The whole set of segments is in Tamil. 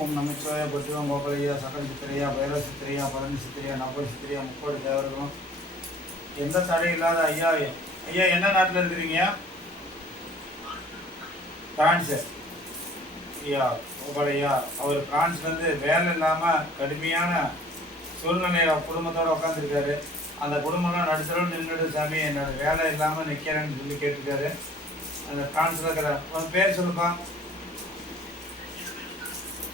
ஓம் நமச்சிவாய பட்டுவம் கோபாலையா சகல் சித்திரையா பைரவ சித்திரையா பழனி சித்திரையா நபர் சித்திரையா முக்கோடி தேவர்களும். எந்த தடை இல்லாத ஐயா ஐயா என்ன நாட்டில் இருக்கிறீங்க? பிரான்ஸு ஐயா கோபாலையா அவர் பிரான்ஸ்லேருந்து வேலை இல்லாமல் கடுமையான சூழ்நிலையில் குடும்பத்தோட உட்காந்துருக்காரு அந்த குடும்பம்லாம் நடுத்தரவு நின்றுடு சாமி என்னோட வேலை இல்லாமல் நிற்கிறேன்னு சொல்லி கேட்டிருக்காரு. அந்த பிரான்ஸில் இருக்கிற உன் பேர் சொல்லுப்பா.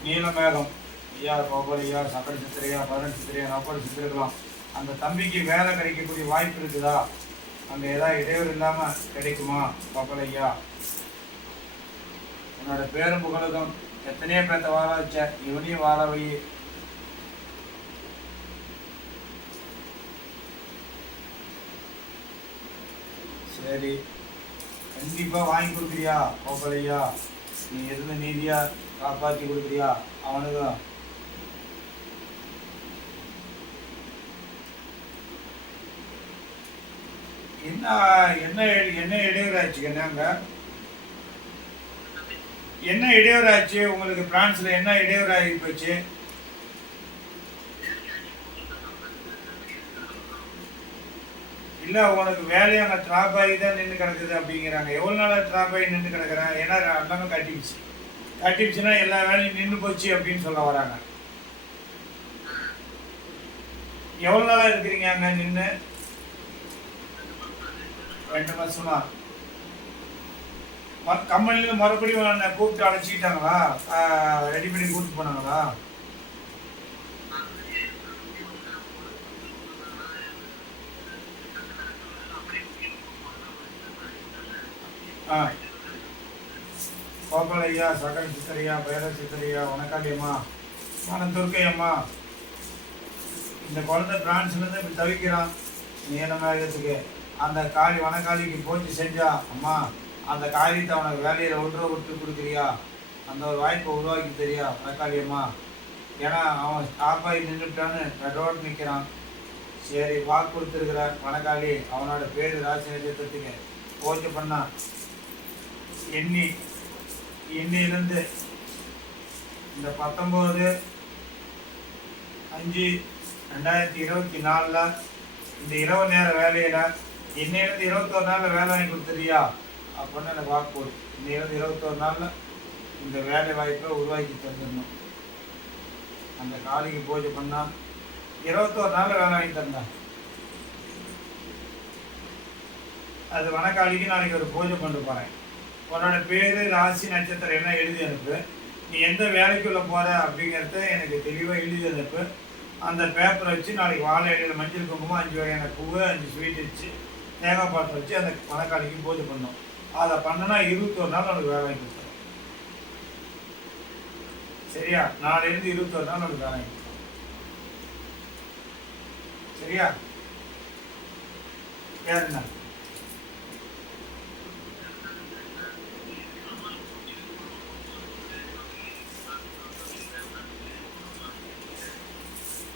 நீலமேகம் ஐயா கோபால் சக்கர சக்கரை சித்திரையா பதினெட்டு சித்திரையா நப்பர் சித்திருக்கலாம் அந்த தம்பிக்கு வேலை கிடைக்கக்கூடிய வாய்ப்பு இருக்குதா? அங்கே ஏதாவது இடையூறு இல்லாமல் கிடைக்குமா கோபலையா உன்னோட பேரும் புகழுக்கும் எத்தனையோ பேர்த்த வாழ வச்ச இவனையும் வாழ வை. சரி. கண்டிப்பா வாங்கி கொடுக்குறியா கோபாலையா நீ எதுல நீதியா? காப்பாற்றி கொடுக்குறியா? அவனுக்கும். என்ன என்ன என்ன இடையூறாச்சு என்னங்க? என்ன இடையூறாச்சு? உங்களுக்கு பிரான்ஸ்ல என்ன இடையூறாகி போச்சு? இல்ல உனக்கு வேலையை அங்கே ட்ராப் ஆகி தான் நின்று கிடக்குது அப்படிங்கிறாங்க. எவ்வளோ நாளாக ட்ராப் ஆகி நின்று கிடக்குறேன்? ஏன்னா எல்லாமே கட்டிடுச்சு. கட்டிடுச்சுன்னா எல்லா வேலையும் நின்று போச்சு அப்படின்னு சொல்ல வராங்க. எவ்வளோ நாளாக இருக்கிறீங்க அங்கே நின்று ரெண்டு மாசமா? கம்பெனில மறுபடியும் என்னை கூப்பிட்டு அழைச்சிக்கிட்டாங்களா? ரெடி பண்ணி கூப்பிட்டு போனாங்களா? ஆ. கோபாலையா ஐயா சகல சித்தரையா பைர சித்தரையா வணக்காளியம்மா மனம் அம்மா இந்த குழந்தை பிரான்ஸ்லேருந்து இப்படி தவிக்கிறான். நீளமாகிறதுக்கு அந்த காளி வனக்காளிக்கு போச்சு செஞ்சா அம்மா அந்த காரியத்தை அவனுக்கு வேலையில் ஒன்று விட்டு கொடுக்குறியா? அந்த ஒரு வாய்ப்பை உருவாக்கி தெரியா வனக்காளியம்மா ஏன்னா அவன் ஸ்டாப் ஆகி நின்றுட்டான்னு கடோடு நிற்கிறான் சரி வாக்கு கொடுத்துருக்குற வனக்காளி அவனோட பேர் ராசி நட்சத்திரத்துக்கு ஓகே பண்ணான் எண்ணி இன்னிலிருந்து இந்த பத்தொம்போது அஞ்சு ரெண்டாயிரத்தி இருபத்தி நாலில் இந்த இரவு நேர வேலையில் இன்னிலிருந்து இருபத்தோரு நாளில் வேலை வாங்கி கொடுத்துறியா அப்படின்னு எனக்கு வாக்கு போடு. இன்னையிலேருந்து இருபத்தோரு நாளில் இந்த வேலை வாய்ப்பை உருவாக்கி தந்துடணும். அந்த காலிக்கு பூஜை பண்ணால் இருபத்தோரு நாளில் வேலை வாங்கி தந்தேன் அது வனக்காளிக்கு நாளைக்கு ஒரு பூஜை பண்ண போகிறேன் உன்னோட பேர் ராசி நட்சத்திரம் என்ன எழுதி அனுப்பு. நீ எந்த வேலைக்குள்ளே போகிற அப்படிங்கிறத எனக்கு தெளிவாக எழுதி அனுப்பு. அந்த பேப்பரை வச்சு நாளைக்கு வாழை இடையில மஞ்சள் குங்குமம் அஞ்சு வகையான பூவு அஞ்சு ஸ்வீட் வச்சு தேங்காய் பாத்திரம் வச்சு அந்த பணக்காளிக்கு பூஜை பண்ணோம். அதை பண்ணனா இருபத்தொரு நாள் உனக்கு வேலை வாங்கி சரியா? நாளையிலேருந்து இருபத்தொரு நாள் உனக்கு வேலை வாங்கி சரியா? வேற என்ன?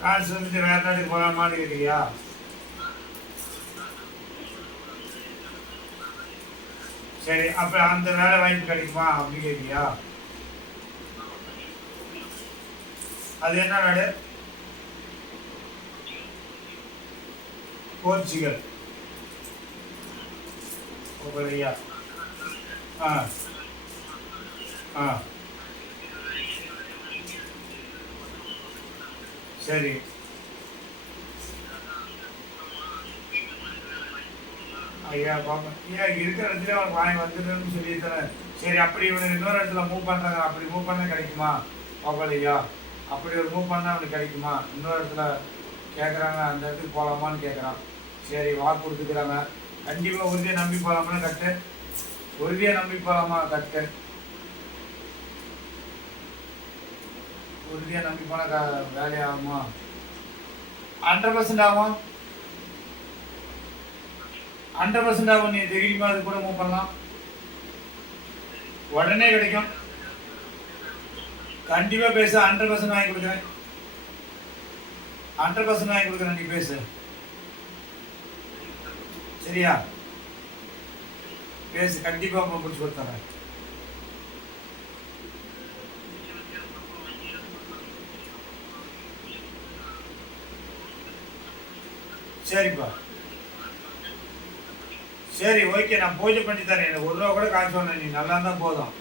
காசு வந்துட்டு வேற நாட்டுக்கு போகலாமான்னு கேட்குறியா சரி அப்போ அந்த வேலை வாங்கி கிடைக்குமா அப்படி கேட்குறியா அது என்ன நாடு போர்ச்சுகல். ஐயா ஆ ஆ. சரி. ஐயா பாப்பா. ஐயா இருக்கிற இடத்துல அவனுக்கு வாங்கி வந்துடுன்னு சொல்லியிருந்தேன் சரி அப்படி இவனுக்கு இன்னொரு இடத்துல மூவ் பண்ணுறாங்க அப்படி மூவ் பண்ண கிடைக்குமா? பாப்பாள் ஐயா அப்படி ஒரு மூவ் பண்ணால் அவனுக்கு கிடைக்குமா? இன்னொரு இடத்துல கேட்குறாங்க அந்த இடத்துக்கு போகலாமான்னு கேட்குறான் சரி வாக்கு கொடுத்துக்கிறாங்க கண்டிப்பாக உறுதியை நம்பி போகலாமான்னு கட்டு. உறுதியை நம்பி போகலாமா கட்டு? உறுதியாக நம்பி போனால் வேலையாகுமா? ஹண்ட்ரட் பர்சன்ட் ஆகும்? ஹண்ட்ரட் பர்சன்ட் ஆகும்? நீ தைரியமா அது கூட மூவ் பண்ணலாம். உடனே கிடைக்கும். கண்டிப்பா பேச ஹண்ட்ரட் பர்சன்ட் வாங்கி கொடுக்குறேன். ஹண்ட்ரட் பர்சன்ட் வாங்கி கொடுக்குறேன் நீ பேசு. சரியா? பேசு கண்டிப்பா பிடிச்சி கொடுத்துறேன். சரிப்பா. சரி ஓகே நான் பூஜை பண்ணி தரேன். எனக்கு ஒரு ரூபா கூட காசு வேணாம் நீ நல்லா இருந்தால் போதும்.